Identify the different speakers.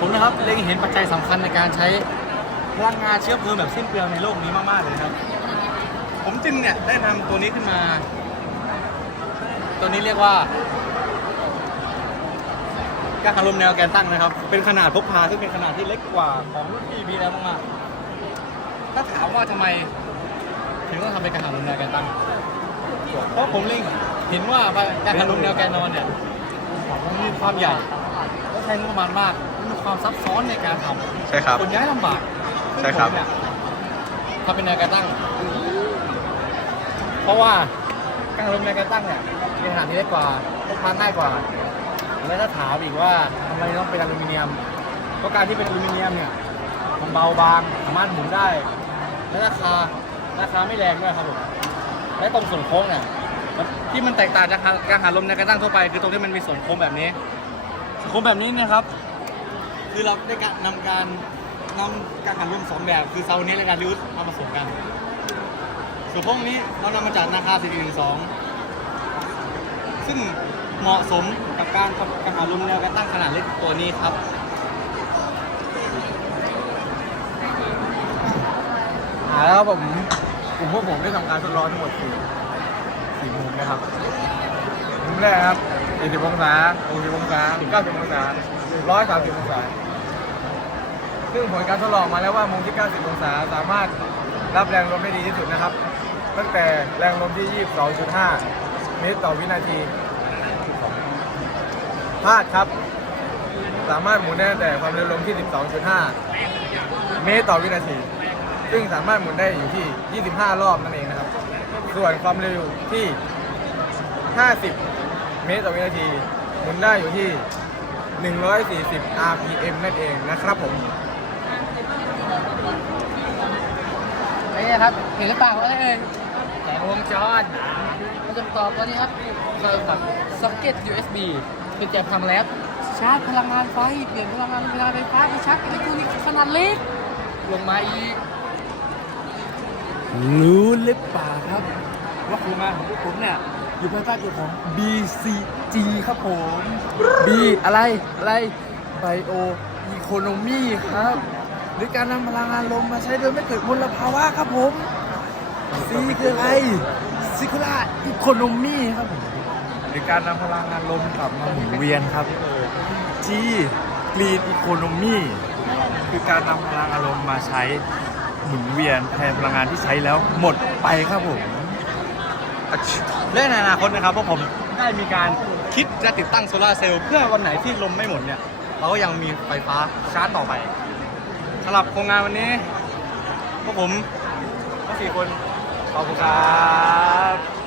Speaker 1: ผมนะครับเล็งเห็นปัจจัยสำคัญในการใช้พลังงานเชื้อเพลิงแบบสิ้นเปลืองในโลกนี้มากๆเลยครับ ผมจึงเนี่ยได้นำตัวนี้ขึ้นมา ตัวนี้เรียกว่ากังหันลมแนวแกนตั้งนะครับ เป็นขนาดพกพาซึ่งเป็นขนาดที่เล็กกว่าของรุ่นพี่พีแล้วมากๆถ้าถามว่าทำไม ถึงต้องทำเป็นกังหันลมแนวแกนตั้ง เพราะผมเล็งเห็นว่าการหันลมแนวแกนนอนเนี่ยมันมีความใหญ่และใช้งบประมาณมาก ความซับซ้อนในการทำ
Speaker 2: ใช่ครับ
Speaker 1: คนย้ายลำบาก
Speaker 2: ใช่ครับ
Speaker 1: ซึ่งผมเนี่ยทำเป็นแนวการตั้ง เพราะว่าการลมแนวการตั้งเนี่ยมีขนาดที่เล็กกว่าพกพาง่ายกว่า แล้วถ้าถามอีกว่าทำไมต้องเป็นอลูมิเนียม เพราะการที่เป็นอลูมิเนียมเนี่ยมันเบาบางสามารถหมุนได้ และราคาราคาไม่แรงด้วยครับผมและตรงส่วนโค้งเนี่ยมันที่มันแตกต่างจากการหาลมในการตั้งทั่วไป คือตรงที่มันมีส่วนโค้งแบบนี้ส่วนโค้งแบบนี้เนะครับ คือเราได้การนำการนำการหันลมสองแบบ คือเซาเนี้และการริวส์มาผสมกัน ส่วนพวกนี้เรานำมาจากนาคา412 ซึ่งเหมาะสมกับการการหันลมแนวการตั้งขนาดเล็กตัวนี้ครับ
Speaker 3: อ่าแล้วครับผมกลุ่มพวกผมได้ทำการทดลองทั้งหมดสี่สี่มุมนะครับมุมแรกครับ40องศา60องศา90องศา 130องศา ซึ่งผลการทดลองมาแล้วว่ามุมที่ 90 องศาสามารถรับแรงลมได้ดีที่สุดนะครับ ตั้งแต่แรงลมที่ 22.5 เมตรต่อวินาทีพลาดครับ สามารถหมุนได้แต่ความเร็วลมที่ 12.5 เมตรต่อวินาที ซึ่งสามารถหมุนได้อยู่ที่ 25 รอบนั่นเองนะครับ ส่วนความเร็วที่ 50 เมตรต่อวินาที หมุนได้อยู่ที่ 140 RPM นั่นเองนะครับผม
Speaker 4: นี่ครับเห็นหรือเปล่าเอ้ยแสงวงจรเราจะต่อตัวนี้ครับเรากับซ็อกเก็ต USB เป็นแจกทำแล้ว ชาร์จพลังงานไฟ เปลี่ยนพลังงานพลังงานไฟฟ้าเป็นชาร์จอิเล็กทรอนิกส์ขนาดเล็ก ลงมาอีก รู้หรือเปล่าครับ ว่าโครงงานของพวกผมเนี่ย อยู่ภายใต้กฎของ BCG ครับผม B อะไร อะไร Bio Economy ครับ หรือการนำพลังงานลมมาใช้โดยไม่เกิดมลภาวะครับผม C คืออะไร Circular Economy ครับผม หรือการนำพลังงานลมกลับมาหมุนเวียนครับ G Green Economy คือการนำพลังอารมณ์มาใช้หมุนเวียนแทนพลังงานที่ใช้แล้วหมดไปครับผม
Speaker 1: และในอนาคตนะครับพวกผมได้มีการคิดจะติดตั้งโซลาร์เซลล์เพื่อวันไหนที่ลมไม่หมดเนี่ยเราก็ยังมีไฟฟ้าชาร์จต่อไปสำหรับโครงงานวันนี้พวกผมทั้งสี่คนขอบคุณครับ